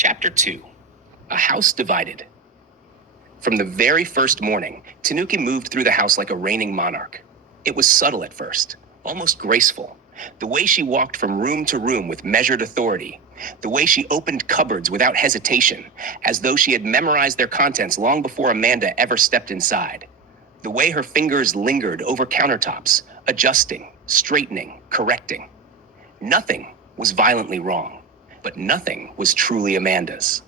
Chapter 2. A House Divided. From the very first morning, Tanuki moved through the house like a reigning monarch. It was subtle at first, almost graceful. The way she walked from room to room with measured authority. The way she opened cupboards without hesitation, as though she had memorized their contents long before Amanda ever stepped inside. The way her fingers lingered over countertops, adjusting, straightening, correcting. Nothing was violently wrong, but nothing was truly Amanda's.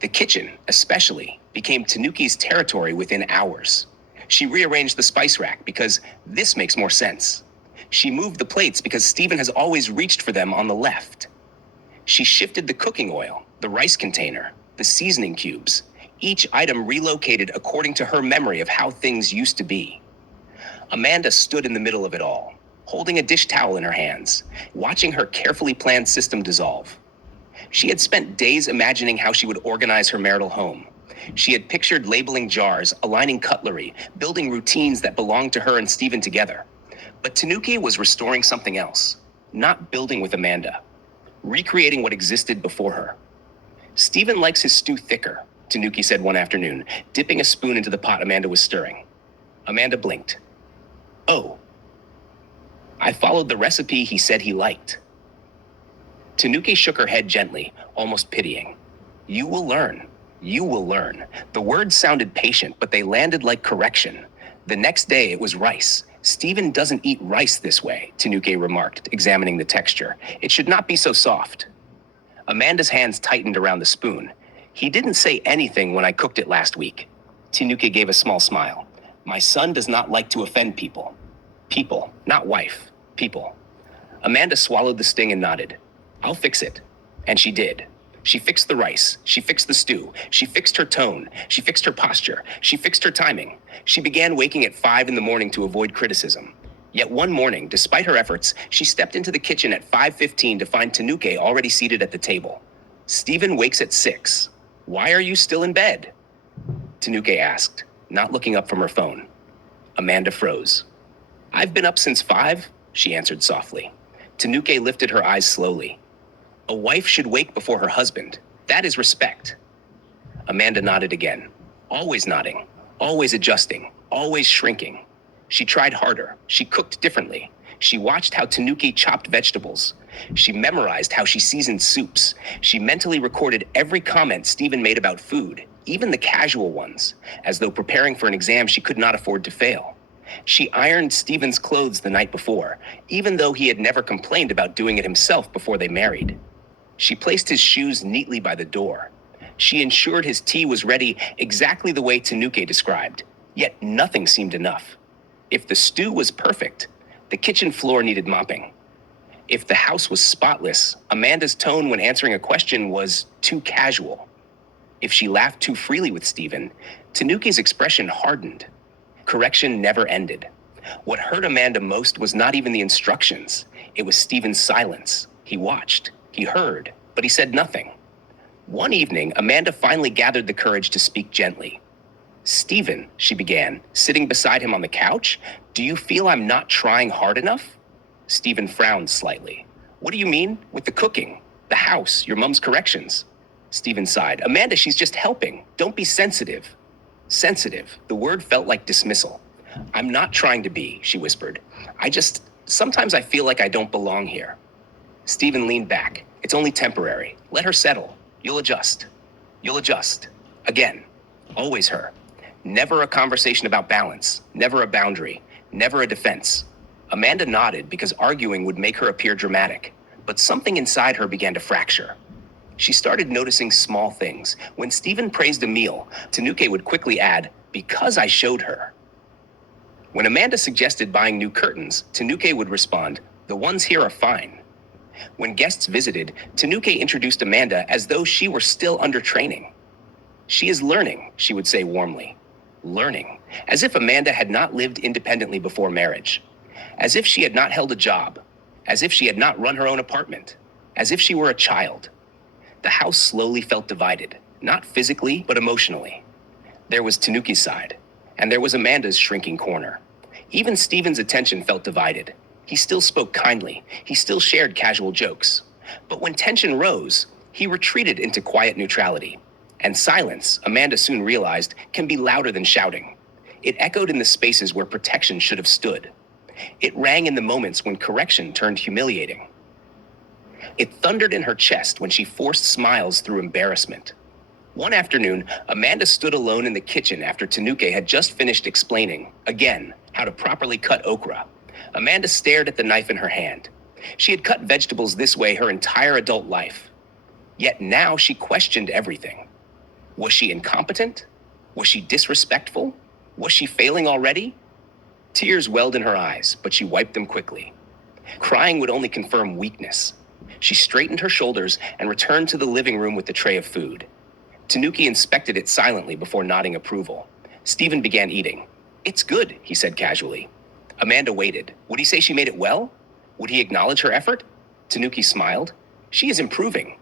The kitchen, especially, became Tanuki's territory within hours. She rearranged the spice rack because this makes more sense. She moved the plates because Stephen has always reached for them on the left. She shifted the cooking oil, the rice container, the seasoning cubes, each item relocated according to her memory of how things used to be. Amanda stood in the middle of it all, holding a dish towel in her hands, watching her carefully planned system dissolve. She had spent days imagining how she would organize her marital home. She had pictured labeling jars, aligning cutlery, building routines that belonged to her and Stephen together. But Tanuki was restoring something else, not building with Amanda, recreating what existed before her. Stephen likes his stew thicker, Tanuki said one afternoon, dipping a spoon into the pot Amanda was stirring. Amanda blinked. Oh. I followed the recipe he said he liked. Tanuki shook her head gently, almost pitying. You will learn. You will learn. The words sounded patient, but they landed like correction. The next day it was rice. Stephen doesn't eat rice this way, Tanuki remarked, examining the texture. It should not be so soft. Amanda's hands tightened around the spoon. He didn't say anything when I cooked it last week. Tanuki gave a small smile. My son does not like to offend people. People, not wife. People. Amanda swallowed the sting and nodded. I'll fix it. And she did. She fixed the rice. She fixed the stew. She fixed her tone. She fixed her posture. She fixed her timing. She began waking at 5 a.m. to avoid criticism. Yet one morning, despite her efforts, she stepped into the kitchen at 5:15 to find Tanuki already seated at the table. Stephen wakes at 6. Why are you still in bed? Tanuki asked, not looking up from her phone. Amanda froze. I've been up since 5, she answered softly. Tanuki lifted her eyes slowly. A wife should wake before her husband. That is respect. Amanda nodded again, always nodding, always adjusting, always shrinking. She tried harder. She cooked differently. She watched how Tanuki chopped vegetables. She memorized how she seasoned soups. She mentally recorded every comment Stephen made about food, even the casual ones, as though preparing for an exam she could not afford to fail. She ironed Stephen's clothes the night before, even though he had never complained about doing it himself before they married. She placed his shoes neatly by the door. She ensured his tea was ready exactly the way Tanuki described, yet nothing seemed enough. If the stew was perfect, the kitchen floor needed mopping. If the house was spotless, Amanda's tone when answering a question was too casual. If she laughed too freely with Stephen, Tanuki's expression hardened. Correction never ended. What hurt Amanda most was not even the instructions. It was Stephen's silence. He watched. He heard, but he said nothing. One evening, Amanda finally gathered the courage to speak gently. Stephen, she began, sitting beside him on the couch, do you feel I'm not trying hard enough? Stephen frowned slightly. What do you mean? With the cooking, the house, your mom's corrections? Stephen sighed. Amanda, she's just helping. Don't be sensitive. Sensitive. The word felt like dismissal. I'm not trying to be, she whispered. Sometimes I feel like I don't belong here. Stephen leaned back. It's only temporary. Let her settle. You'll adjust. You'll adjust. Again. Always her. Never a conversation about balance. Never a boundary. Never a defense. Amanda nodded because arguing would make her appear dramatic, but something inside her began to fracture. She started noticing small things. When Stephen praised a meal, Tanuki would quickly add, because I showed her. When Amanda suggested buying new curtains, Tanuki would respond, the ones here are fine. When guests visited, Tanuki introduced Amanda as though she were still under training. She is learning, she would say warmly. Learning, as if Amanda had not lived independently before marriage. As if she had not held a job. As if she had not run her own apartment. As if she were a child. The house slowly felt divided, not physically, but emotionally. There was Tanuki's side, and there was Amanda's shrinking corner. Even Stephen's attention felt divided. He still spoke kindly. He still shared casual jokes. But when tension rose, He retreated into quiet neutrality. And silence, Amanda soon realized, can be louder than shouting. It echoed in the spaces where protection should have stood. It rang in the moments when correction turned humiliating. It thundered in her chest when she forced smiles through embarrassment. One afternoon, Amanda stood alone in the kitchen after Tanuke had just finished explaining, again, how to properly cut okra. Amanda stared at the knife in her hand. She had cut vegetables this way her entire adult life. Yet now she questioned everything. Was she incompetent? Was she disrespectful? Was she failing already? Tears welled in her eyes, but she wiped them quickly. Crying would only confirm weakness. She straightened her shoulders and returned to the living room with the tray of food. Tanuki inspected it silently before nodding approval. Stephen began eating. "It's good," he said casually. Amanda waited. Would he say she made it well? Would he acknowledge her effort? Tanuki smiled. "She is improving."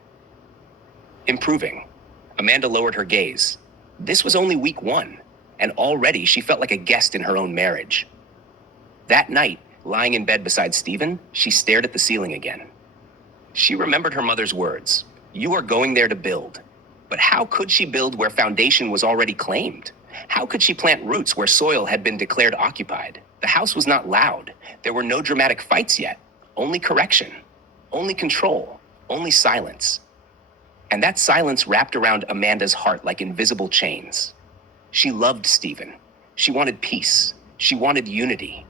Improving. Amanda lowered her gaze. This was only week 1, and already she felt like a guest in her own marriage. That night, lying in bed beside Stephen, she stared at the ceiling again. She remembered her mother's words. "You are going there to build." But how could she build where foundation was already claimed? How could she plant roots where soil had been declared occupied? The house was not loud. There were no dramatic fights yet. Only correction. Only control. Only silence. And that silence wrapped around Amanda's heart like invisible chains. She loved Stephen. She wanted peace. She wanted unity.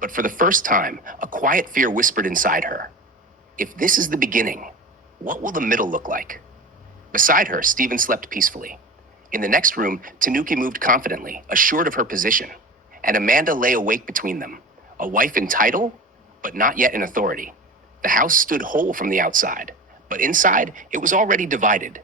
But for the first time, a quiet fear whispered inside her. If this is the beginning, what will the middle look like? Beside her, Stephen slept peacefully. In the next room, Tanuki moved confidently, assured of her position. And Amanda lay awake between them, a wife in title, but not yet in authority. The house stood whole from the outside, but inside, it was already divided.